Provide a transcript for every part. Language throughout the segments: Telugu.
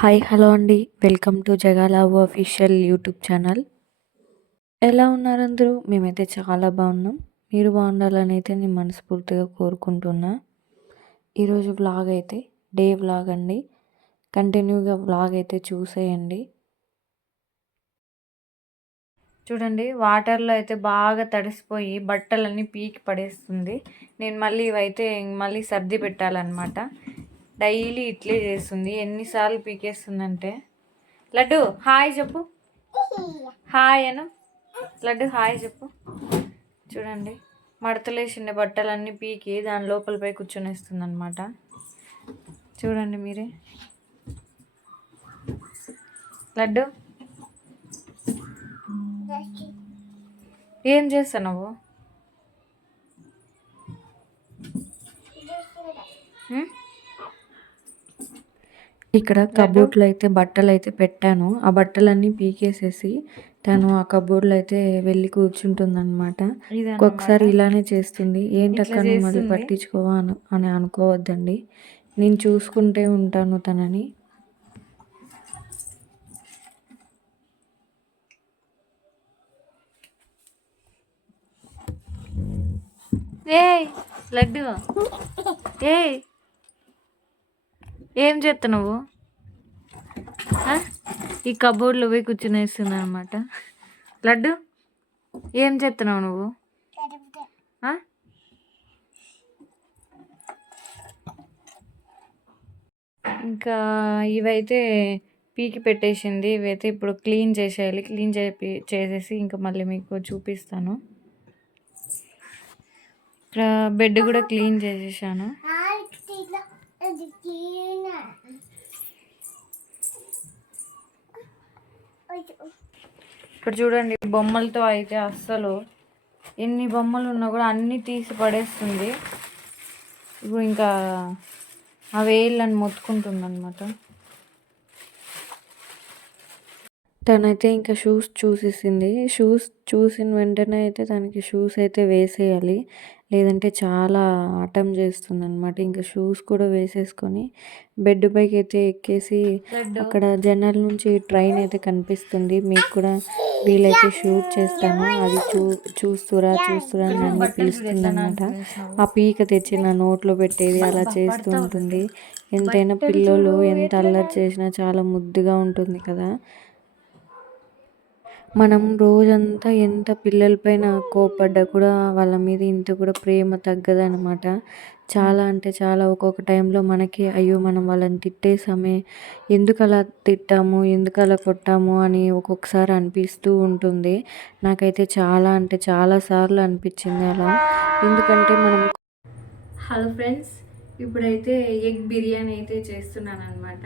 హాయ్ హలో అండి. Welcome to Jagalavva official YouTube channel. ఎలా ఉన్నారు అందరూ? మేమైతే చాలా బాగున్నాం. మీరు బాగుండాలని అయితే నేను మనస్ఫూర్తిగా కోరుకుంటున్నా. ఈరోజు వ్లాగ్ అయితే డే వ్లాగ్ అండి. కంటిన్యూగా వ్లాగ్ అయితే చూసేయండి. చూడండి, వాటర్లో అయితే బాగా తడిసిపోయి బట్టలన్నీ పీకి పడేస్తుంది. నేను మళ్ళీ ఇవైతే మళ్ళీ సర్ది పెట్టాలన్నమాట. డైలీ ఇట్లే చేస్తుంది. ఎన్నిసార్లు పీకేస్తుందంటే. లడ్డు హాయ్ చెప్పు. హాయ్ అను. లడ్డు హాయ్ చెప్పు. చూడండి, మడతలేసిన బట్టలన్నీ పీకి దాని లోపలిపై కూర్చొనేస్తుంది అనమాట. చూడండి మీరే. లడ్డు ఏం చేస్తున్నావు? ఇక్కడ కబోర్డ్లో అయితే బట్టలు అయితే పెట్టాను. ఆ బట్టలన్నీ పీకేసేసి తను ఆ కబోర్డ్లో అయితే వెళ్ళి కూర్చుంటుందన్నమాట. ఒక్కొక్కసారి ఇలానే చేస్తుంది. ఏంటక్క నువ్వు మళ్ళీ పట్టించుకోవా అని అనుకోవద్దండి. నేను చూసుకుంటే ఉంటాను తనని. ఏయ్ లడ్డు, ఏయ్ ఏం చేస్తున్నావు? ఈ కబోర్డ్లో పోయి కూర్చునేస్తుంది అనమాట. లడ్డు ఏం చేస్తున్నావు నువ్వు? ఇంకా ఇవైతే పీకి పెట్టేసింది. ఇవైతే ఇప్పుడు క్లీన్ చేసేయాలి. క్లీన్ చేసేసి ఇంకా మళ్ళీ మీకు చూపిస్తాను. ఇక్కడ బెడ్ కూడా క్లీన్ చేసేసాను. ఇక్కడ చూడండి, బొమ్మలతో అయితే అస్సలు ఎన్ని బొమ్మలు ఉన్నా కూడా అన్నీ తీసి పడేస్తుంది. ఇప్పుడు ఇంకా ఆ వేళ్ళని మొత్తుకుంటుంది అనమాట. తనైతే ఇంకా షూస్ చూసేసింది. షూస్ చూసిన వెంటనే అయితే తనకి షూస్ అయితే వేసేయాలి, లేదంటే చాలా ఆటం చేస్తుంది అనమాట. ఇంకా షూస్ కూడా వేసేసుకొని బెడ్ పైకి అయితే ఎక్కేసి అక్కడ జనాల నుంచి ట్రైన్ అయితే కనిపిస్తుంది. మీకు కూడా వీలైతే షూట్ చేస్తాను. అది చూస్తురా అని నన్ను పిలుస్తుంది అనమాట. ఆ పీక తెచ్చి నా నోట్లో పెట్టేది అలా చేస్తూ ఉంటుంది. ఎంతైనా పిల్లలు ఎంత అల్లరి చేసినా చాలా ముద్దుగా ఉంటుంది కదా. మనం రోజంతా ఎంత పిల్లలపైన కోపడ్డా కూడా వాళ్ళ మీద ఇంత కూడా ప్రేమ తగ్గదనమాట. చాలా అంటే చాలా ఒక్కొక్క టైంలో మనకి అయ్యో మనం వాళ్ళని తిట్టేసామే, ఎందుకు అలా తిట్టాము, ఎందుకు అలా కొట్టాము అని ఒక్కొక్కసారి అనిపిస్తూ ఉంటుంది. నాకైతే చాలా అంటే చాలా సార్లు అనిపించింది అలా. ఎందుకంటే మనం హలో ఫ్రెండ్స్, ఇప్పుడైతే ఎగ్ బిర్యానీ అయితే చేస్తున్నాను అనమాట.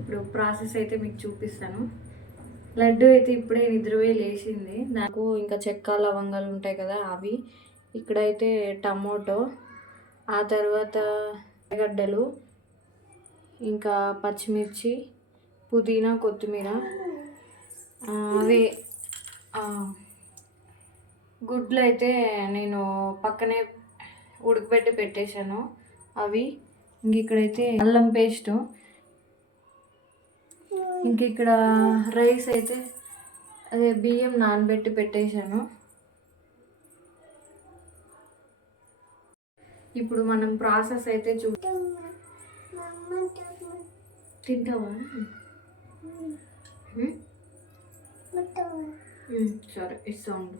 ఇప్పుడు ప్రాసెస్ అయితే మీకు చూపిస్తాను. లడ్డు అయితే ఇప్పుడే నిద్రపోయి లేచింది. నాకు ఇంకా చెక్క లవంగాలు ఉంటాయి కదా అవి. ఇక్కడైతే టమోటో, ఆ తర్వాత గడ్డలు, ఇంకా పచ్చిమిర్చి, పుదీనా, కొత్తిమీర, అవి గుడ్లు అయితే నేను పక్కనే ఉడకబెట్టి పెట్టేశాను అవి. ఇంక ఇక్కడైతే అల్లం పేస్టు, ఇంక ఇక్కడ రైస్ అయితే అదే బియ్యం నానబెట్టి పెట్టేశాను. ఇప్పుడు మనం ప్రాసెస్ అయితే తింటావా? సరే ఇస్తా ఉండు.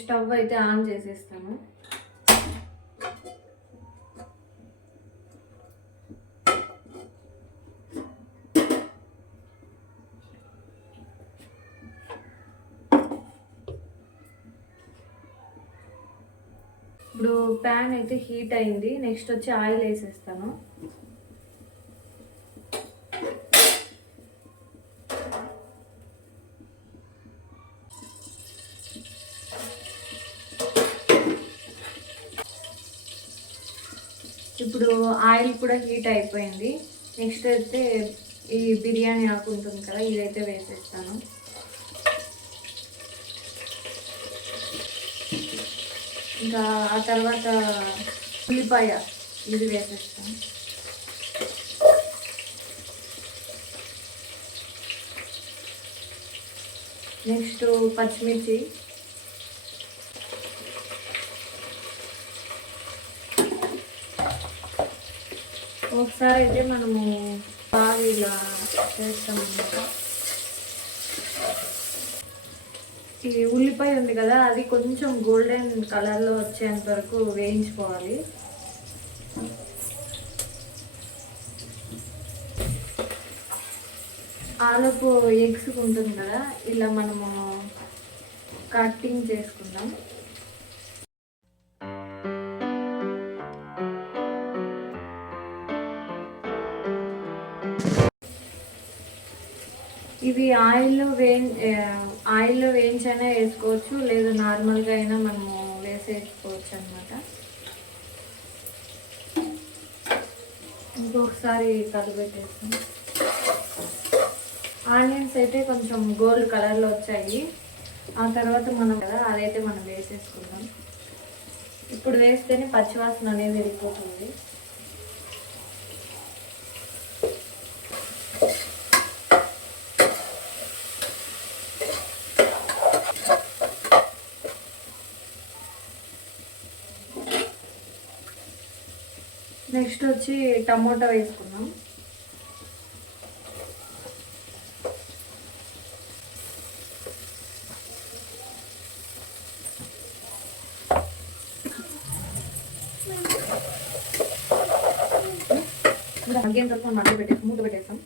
స్టవ్ అయితే ఆన్ చేసేస్తాను. ఇప్పుడు ప్యాన్ అయితే హీట్ అయింది. నెక్స్ట్ వచ్చి ఆయిల్ వేసేస్తాను. ఇప్పుడు ఆయిల్ కూడా హీట్ అయిపోయింది. నెక్స్ట్ అయితే ఈ బిర్యానీ ఆకు ఉంటుంది కదా, ఇదైతే వేసేస్తాను. ఇంకా ఆ తర్వాత ఉల్లిపాయ ఇది వేసేస్తాం. నెక్స్ట్ పచ్చిమిర్చి, ఒకసారి అయితే మనము బాగా ఇలా చేస్తామన్నమాట. ఈ ఉల్లిపాయ ఉంది కదా, అది కొంచెం గోల్డెన్ కలర్లో వచ్చేంత వరకు వేయించుకోవాలి. ఆలుపు ఎగ్స్ ఉంటుంది కదా, ఇలా మనము కటింగ్ చేసుకుందాం. ఇవి ఆయిల్లో వేయించైనా వేసుకోవచ్చు, లేదా నార్మల్గా అయినా మనము వేసేసుకోవచ్చు అనమాట. ఇంకొకసారి కలిపెట్టేస్తాం. ఆనియన్స్ అయితే కొంచెం గోల్డ్ కలర్లో వచ్చాయి. ఆ తర్వాత మనం కదా అదైతే మనం వేసేసుకుందాం. ఇప్పుడు వేస్తేనే పచ్చివాసన అనేది వెళ్ళిపోతుంది. నెక్స్ట్ వచ్చి టమోటా వేసుకుందాం. మగ్గేం తర్వాత మళ్ళీ పెట్టేస్తాం, మూత పెట్టేస్తాం.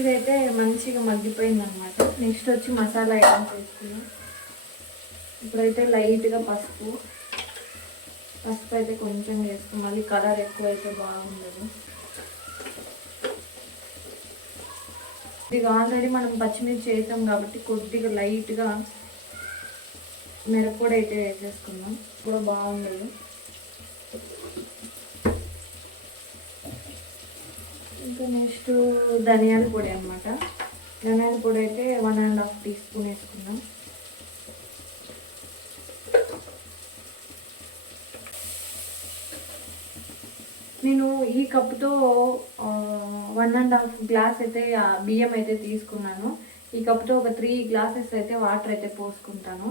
ఇదైతే మంచిగా మగ్గిపోయింది అనమాట. నెక్స్ట్ వచ్చి మసాలా ఐటమ్స్ వేసుకున్నాం. ఇప్పుడైతే లైట్గా పసుపు అయితే కొంచెం వేస్తాం, మళ్ళీ కలర్ ఎక్కువ అయితే బాగుండదు. ఇది ఆల్రెడీ మనం పచ్చిమిర్చి వేసాం కాబట్టి కొద్దిగా లైట్గా మిరప్పొడి అయితే వేసేసుకుందాం, కూడా బాగుండదు. ఇంకా నెక్స్ట్ ధనియాల పొడి అనమాట. ధనియాల పొడి అయితే 1.5 టీ స్పూన్ వేసుకుందాం. నేను ఈ కప్పుతో 1.5 గ్లాస్ అయితే బియ్యం అయితే తీసుకున్నాను. ఈ కప్పుతో ఒక 3 గ్లాసెస్ అయితే వాటర్ అయితే పోసుకుంటాను.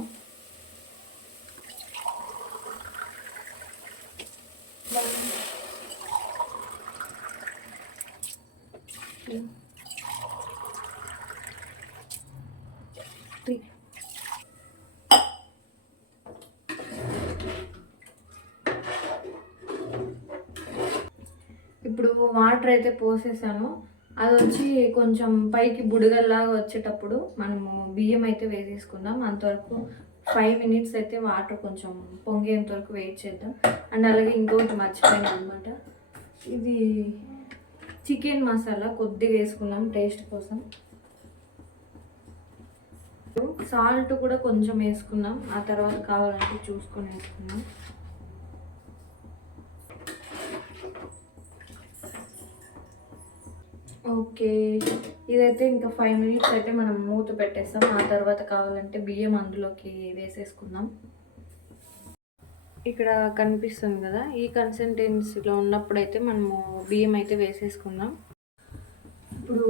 ఇప్పుడు వాటర్ అయితే పోసేసాను. అది వచ్చి కొంచెం పైకి బుడగల్లాగా వచ్చేటప్పుడు మనము బియ్యం అయితే వేసేసుకుందాం. అంతవరకు 5 మినిట్స్ అయితే వాటర్ కొంచెం పొంగేంత వరకు వెయిట్ చేద్దాం. అండ్ అలాగే ఇంకొకటి మర్చిపోయాను అనమాట, ఇది చికెన్ మసాలా కొద్దిగా వేసుకున్నాం టేస్ట్ కోసం. సాల్ట్ కూడా కొంచెం వేసుకున్నాం, ఆ తర్వాత కావాలంటే చూసుకొని వేసుకున్నాం. ఓకే, ఇదైతే ఇంకా 5 మినిట్స్ అయితే మనం మూత పెట్టేస్తాం. ఆ తర్వాత కావాలంటే బియ్యం అందులోకి వేసేసుకుందాం. ఇక్కడ కనిపిస్తుంది కదా, ఈ కన్సిస్టెన్సీలో ఉన్నప్పుడైతే మనము బియ్యం అయితే వేసేసుకుందాం. ఇప్పుడు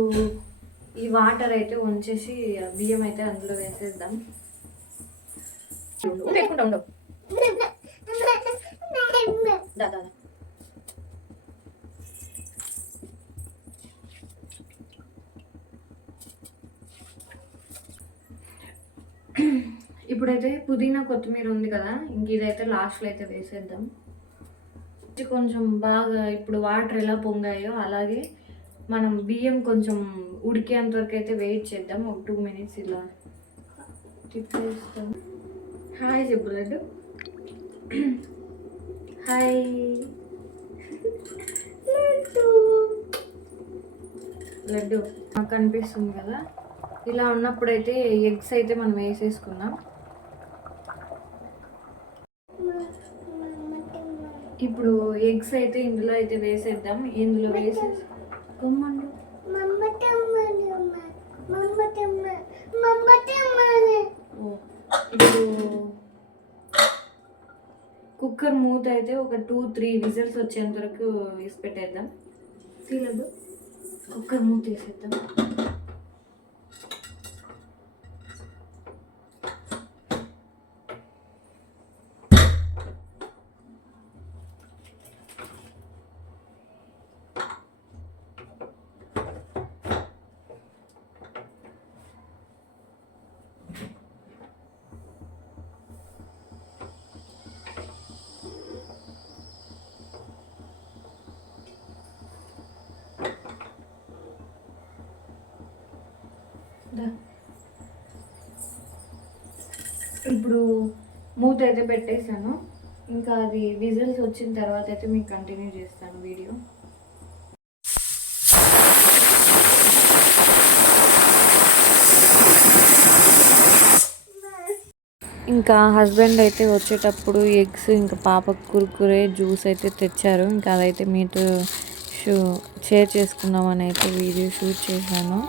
ఈ వాటర్ అయితే ఉంచేసి బియ్యం అయితే అందులో వేసేద్దాం. పెట్టుకుంటా ఉండవు. ఇప్పుడైతే పుదీనా కొత్తిమీర ఉంది కదా, ఇంక ఇదైతే లాస్ట్లో అయితే వేసేద్దాం. కొంచెం బాగా ఇప్పుడు వాటర్ ఎలా పొంగాయో అలాగే మనం బియ్యం కొంచెం ఉడికేంత వరకు అయితే వెయిట్ చేద్దాం. ఒక 2 మినిట్స్ ఇలా తిప్పేస్తాం. హాయ్ చెప్పు లడ్డు. హాయ్ లడ్డు. మాకు కనిపిస్తుంది కదా, ఇలా ఉన్నప్పుడైతే ఎగ్స్ అయితే మనం వేసేసుకున్నాం. ఇప్పుడు ఎగ్స్ అయితే ఇందులో అయితే వేసేద్దాం. ఇందులో వేసేసి కొమ్మండు ఇప్పుడు కుక్కర్ మూత అయితే ఒక 2-3 విజిల్స్ వచ్చేంత వరకు వేసి పెట్టేద్దాం. తీలదు కుక్కర్ మూత వేసేద్దాం. ఇప్పుడు మూత అయితే పెట్టేశాను. ఇంకా అది విజిల్స్ వచ్చిన తర్వాత అయితే మీకు కంటిన్యూ చేస్తాను వీడియో. ఇంకా హస్బెండ్ అయితే వచ్చేటప్పుడు ఎగ్స్ ఇంకా పాపకు కుర్కురే జ్యూస్ అయితే తెచ్చారు. ఇంకా అదైతే మీతో షేర్ చేసుకుందామని అయితే వీడియో షూట్ చేశాను.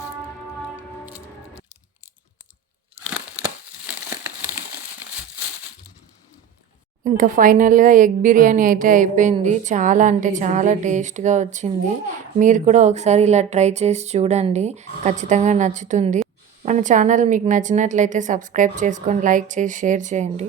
ఇంకా ఫైనల్గా ఎగ్ బిర్యానీ అయితే అయిపోయింది. చాలా అంటే చాలా టేస్ట్గా వచ్చింది. మీరు కూడా ఒకసారి ఇలా ట్రై చేసి చూడండి, ఖచ్చితంగా నచ్చుతుంది. మన ఛానల్ మీకు నచ్చినట్లయితే సబ్స్క్రైబ్ చేసుకొని లైక్ చేసి షేర్ చేయండి.